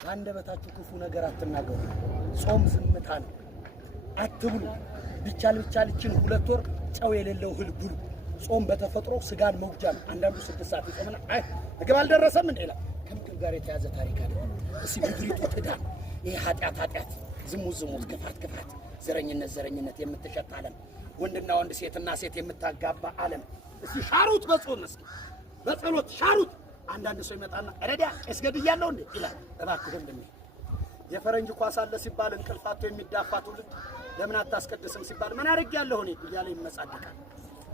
አንደበታችሁ ክፉ ነገር አትናገሩ። ጾም ዝምታ ነው። አትብሉ። ቢቻል እቺን 2 ወር ጨው የሌለው እህል ብሉ። ጾም በተፈጥሮ ስጋን መውጃ ነው። አንዳንዱ 6 ሰዓት ይጾምና አይ ምግብ አልደረሰም እንዴ ይላል። ከምግብ ጋር የተያዘ ታሪክ አለ። እሺ ምድሪቱ ትዳር፣ ይሄ ኃጢአት፣ ዝሙት፣ ክፋት፣ ዘረኝነት የምትሸጥ ዓለም፣ ወንድና ወንድ ሴትና ሴት የምታጋባ ዓለም። እሺ ሻሩት፣ በጾም እስኪ በጸሎት ሻሩት። አንዳንድ ሰው ይመጣና ረዲያ ቄስ ገድያለሁ እንዴ ይላል። እባክህ ወንድሜ የፈረንጅ ኳስ አለ ሲባል እንቅልፋቱ የሚዳፋ ትውልድ ለምን አታስቀድስም ሲባል ምን አድርጌያለሁ እኔ እያለ ይመጻደቃል።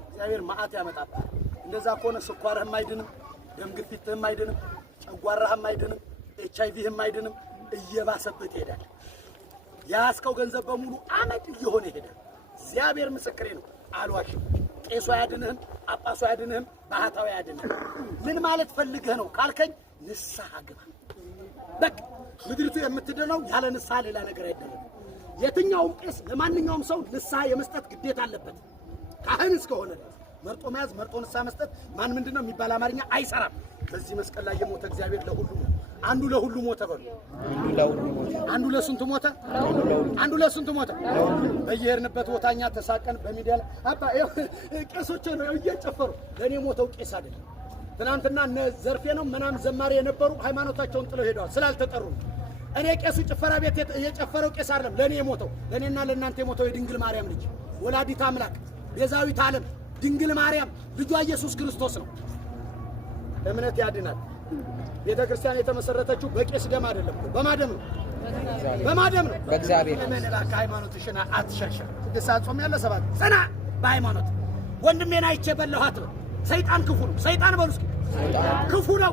እግዚአብሔር መዓት ያመጣብሃል። እንደዛ ከሆነ ስኳርህም አይድንም፣ ደም ግፊትህም አይድንም፣ ጨጓራህም አይድንም፣ HIV አይድንም። እየባሰበት ይሄዳል። ያስከው ገንዘብ በሙሉ አመድ እየሆነ ይሄዳል። እግዚአብሔር ምስክሬ ነው፣ አልዋሽም። ቄሱ አያድንህም፣ ጳጳሱ አያድንህም፣ ባህታዊ አያድንህም። ምን ማለት ፈልገህ ነው ካልከኝ ንስሐ ግባ። በቃ ምድሪቱ የምትድነው ያለ ንስሐ ሌላ ነገር አይደለም። የትኛውም ቄስ ለማንኛውም ሰው ንስሐ የመስጠት ግዴታ አለበት። ካህን እስከሆነ መርጦ መያዝ፣ መርጦ ንስሐ መስጠት ማን ምንድነው የሚባል አማርኛ አይሰራም። በዚህ መስቀል ላይ የሞተ እግዚአብሔር ለሁሉ ነው። አንዱ ለሁሉ ሞተ በሉ። አንዱ ለስንቱ ሞተ? አንዱ ለስንቱ ሞተ? በየሄድንበት ቦታኛ ተሳቀን በሚዲያ ላይ አባ ቄሶች ነው እየጨፈሩ ለኔ ሞተው ቄስ አይደለም። ትናንትና እነ ዘርፌ ነው ምናምን ዘማሪ የነበሩ ሃይማኖታቸውን ጥለው ሄደዋል ስላልተጠሩ። እኔ ቄሱ ጭፈራ ቤት የጨፈረው ቄስ አይደለም ለኔ የሞተው፣ ለኔና ለእናንተ የሞተው የድንግል ማርያም ልጅ ወላዲተ አምላክ ቤዛዊት ዓለም ድንግል ማርያም ልጇ ኢየሱስ ክርስቶስ ነው። እምነት ያድናል። ቤተክርስቲያን የተመሰረተችው በቄስ ደም አይደለም፣ በማደም ነው። በማደም ነው። በእግዚአብሔር ለመነላካ ሃይማኖትሽና አትሸርሸር። ስድስት ጾም ያለ 7 ጽና በሃይማኖት። ወንድሜን አይቼ በላኋት። ሰይጣን ክፉ ነው። ሰይጣን በሉ እስኪ ክፉ ነው።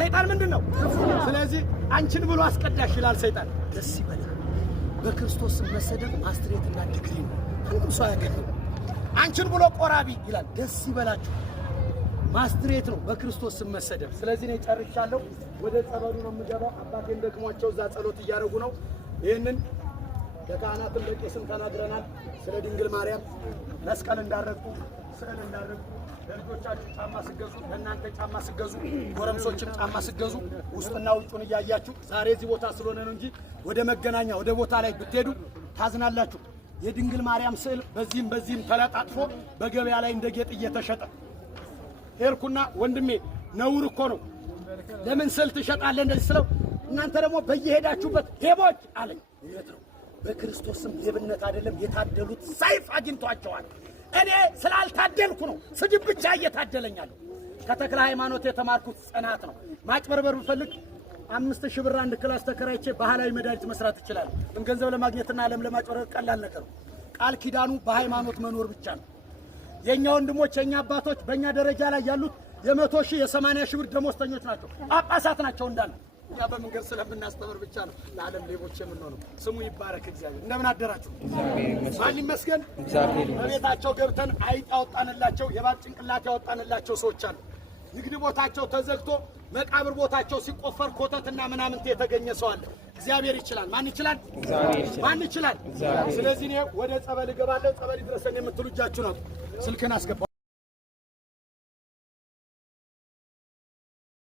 ሰይጣን ምንድነው? ስለዚህ አንቺን ብሎ አስቀዳሽ ይላል ሰይጣን። ደስ ይበላል። በክርስቶስ መሰደብ ማስትሬትና ዲግሪ ነው። ሁሉም ሰው ያገኘው። አንቺን ብሎ ቆራቢ ይላል። ደስ ይበላችሁ። ማስትሬት ነው በክርስቶስ መሰደብ። ስለዚህ ነው ጨርሻለሁ። ወደ ጸበሉ ነው የምገባው። አባቴን ደክሟቸው እዛ ጸሎት እያደረጉ ነው። ይሄንን ለካህናትም ለቄስም ተናግረናል። ስለ ድንግል ማርያም መስቀል እንዳረቁ ስዕል እንዳረቁ ለልጆቻችሁ ጫማ ስገዙ፣ ለእናንተ ጫማ ስገዙ፣ ጎረምሶችም ጫማ ስገዙ ውስጥና ውጩን እያያችሁ ዛሬ እዚህ ቦታ ስለሆነ ነው እንጂ ወደ መገናኛ ወደ ቦታ ላይ ብትሄዱ ታዝናላችሁ። የድንግል ማርያም ስዕል በዚህም ተለጣጥፎ በገበያ ላይ እንደ ጌጥ እየተሸጠ ሄርኩና ወንድሜ ነውር እኮ ነው ለምን ስዕል ትሸጣለህ እንደዚህ ስለው እናንተ ደግሞ በየሄዳችሁበት ሌቦች አለኝ። እውነት ነው። በክርስቶስም ሌብነት አይደለም የታደሉት ሰይፍ አግኝቷቸዋል። እኔ ስላልታደልኩ ነው ስድብ ብቻ እየታደለኛለሁ። ከተክለ ሃይማኖት የተማርኩት ጽናት ነው። ማጭበርበር ብፈልግ 5000 ብር አንድ ክላስ ተከራይቼ ባህላዊ መድኃኒት መስራት ይችላል። ገንዘብ ለማግኘትና ዓለም ለማጭበርበር ቀላል ነገር ነው። ቃል ኪዳኑ በሃይማኖት መኖር ብቻ ነው። የኛ ወንድሞች የኛ አባቶች በእኛ ደረጃ ላይ ያሉት የ100 ሺህ የ80 ሺህ ብር ደሞዝተኞች ናቸው። ጳጳሳት ናቸው እንዳለ። እኛ በመንገድ ስለምናስተምር ብቻ ነው ለዓለም ሌቦች የምንሆነው። ስሙ ይባረክ እግዚአብሔር። እንደምን አደራችሁ? ማን ይመስገን? በቤታቸው ገብተን አይጥ ያወጣንላቸው የባብ ጭንቅላት ያወጣንላቸው ሰዎች አሉ። ንግድ ቦታቸው ተዘግቶ መቃብር ቦታቸው ሲቆፈር ኮተትና ምናምንት የተገኘ ሰው አለ። እግዚአብሔር ይችላል። ማን ይችላል? ማን ይችላል? ስለዚህ ነው ወደ ጸበል እገባለሁ። ጸበል ይድረሰን የምትሉ እጃችሁን አውጡ። ስልክን አስገባው።